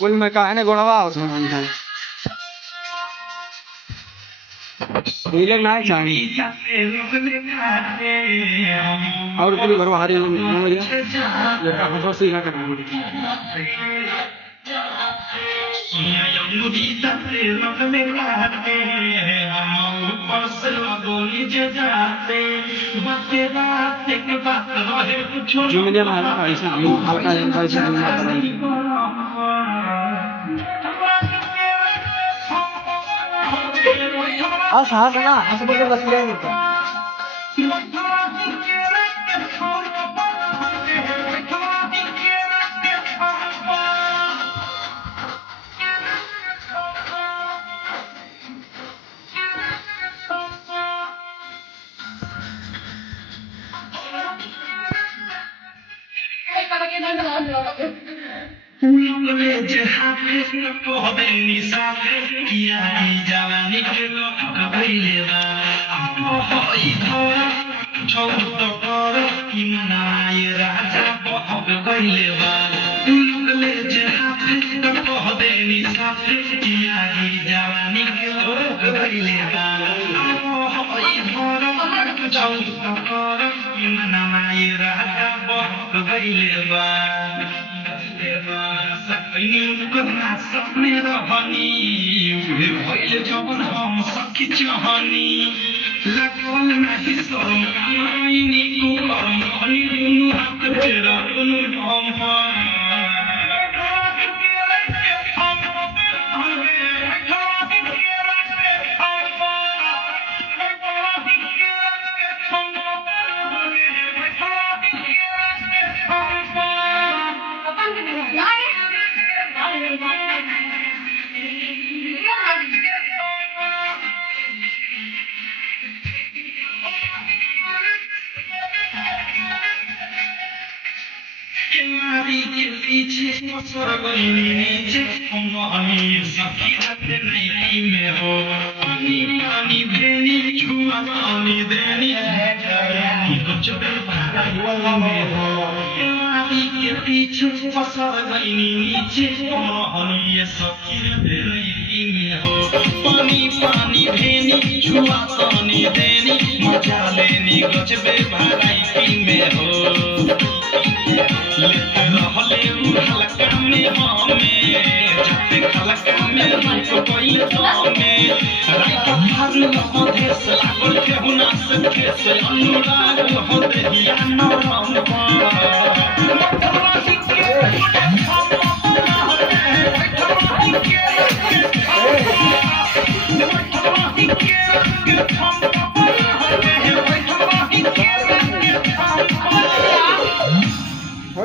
Quên mấy cái này còn nó vào rồi mình thấy đi lên này chẳng और कोई बार बाहर नहीं गया ये काम तो सीखा करना जो मैंने हमारा ऐसा हल्का ऐसा साहस ना असं बोलतो बसले पानी पानी भेनी छुआ पानी देनी मजा लेनी गजबे भराई में हो लेते रहले हलका में हमें जते हलका में हमको कोई में रात भर मधेस लागल केहुना से केस अनुराग हो देहिया नरम Come